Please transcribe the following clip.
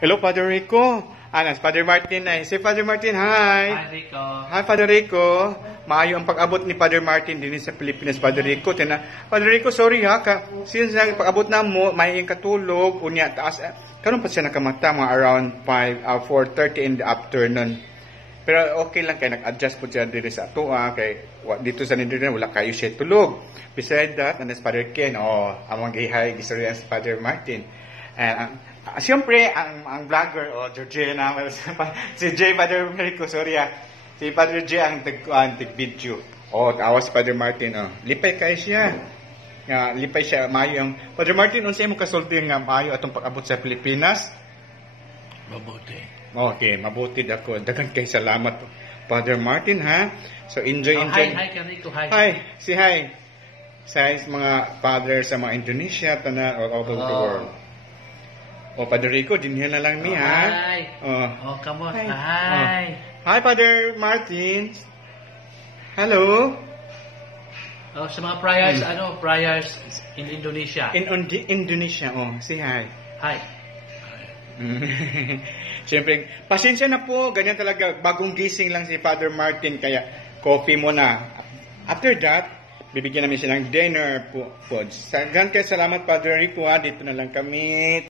Hello, Father Rico. Father Martin na. Si Father Martin, hi. Hi, Rico. Hi, Father Rico. Maayo ang pag-abot ni Father Martin din sa Pilipinas, Father Rico. Father Rico, sorry ha. Since ang pag-abot na mo, may katulog, unya, taas. Karon pa siya nakamata, mga around 4:30 in the afternoon. Pero okay lang kay nag-adjust po siya dito sa ato kay dito sa Netherlands wala kayo siya tulog. Besides that, and Father Ken, among gihay gistorya si Father Martin. And siyempre ang vlogger Georgina si J Father Rico, sorry si Father J ang tag-video. Tawas si Father Martin lipay kay siya. Lipay siya maayo ang Father Martin unsay mo kasulti nga maayo atong pag-abot sa Pilipinas? Mabuti. Okay, mabuti dako. Daghang kay salamat Father Martin ha. So enjoy. Hi Rico, hi. Hi, si hi. Sa mga father sa mga Indonesia tanan all over the world. Father Rico, dinhi na lang mi ha. Hi. Come on. Hi. Hi. Hi, Father Martin. Hello. Sa mga prayers in Indonesia. In Indonesia, say hi. Hi. Siyempre, pasensya na po, ganyan talaga, bagong gising lang si Father Martin, kaya coffee muna. After that, bibigyan namin siya ng dinner po. Salamat Father Rico, dito na lang kami.